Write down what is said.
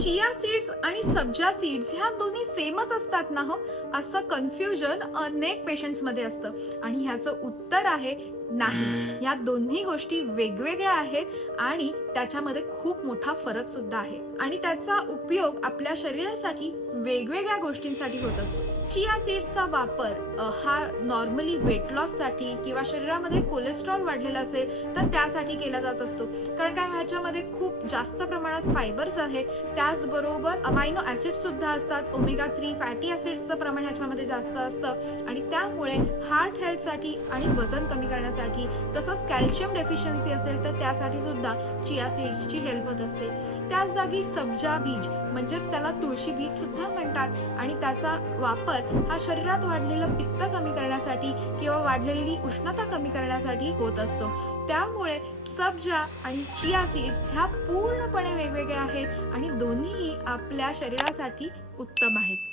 Chia seeds आणि सब्जा seeds ह्या दोन्ही सेमच असतात ना हो, असं कन्फ्युजन अनेक पेशंट्स मध्ये असतं. आणि ह्याचं उत्तर आहे नाही. या दोन्ही गोष्टी वेगवेगळ्या आहेत आणि त्याच्यामध्ये खूप मोठा फरक सुद्धा आहे. आणि त्याचा उपयोग आपल्या शरीरासाठी वेगवेगळ्या गोष्टींसाठी होत असतो. चिया सीड्सचा वापर हा नॉर्मली वेट लॉस साठी किंवा शरीरामध्ये कोलेस्ट्रॉल वाढलेला असेल तर त्यासाठी केला जात असतो. कारण काय, ह्याच्यामध्ये खूप जास्त प्रमाणात फायबर्स आहेत, त्याचबरोबर अमायनो ऍसिड सुद्धा असतात, ओमेगा 3 फॅटी ऍसिड्सचं प्रमाण ह्याच्यामध्ये जास्त असतं आणि त्यामुळे हार्ट हेल्थसाठी आणि वजन कमी करण्यासाठी, तसंच कॅल्शियम डेफिशियन्सी असेल तर त्यासाठी सुद्धा चिया सीड्सची हेल्प होत असते. त्याच जागी सब्जा बीज म्हणजेच त्याला तुळशी बीज सुद्धा म्हणतात आणि त्याचा वापर हा शरीरात वाढलेलं पित्त कमी करण्यासाठी किंवा वाढलेली उष्णता कमी करण्यासाठी होत असतो. त्यामुळे सब्जा आणि चिया सीड्स ह्या पूर्णपणे वेगवेगळ्या आहेत आणि दोन्हीही आपल्या शरीरासाठी उत्तम आहेत.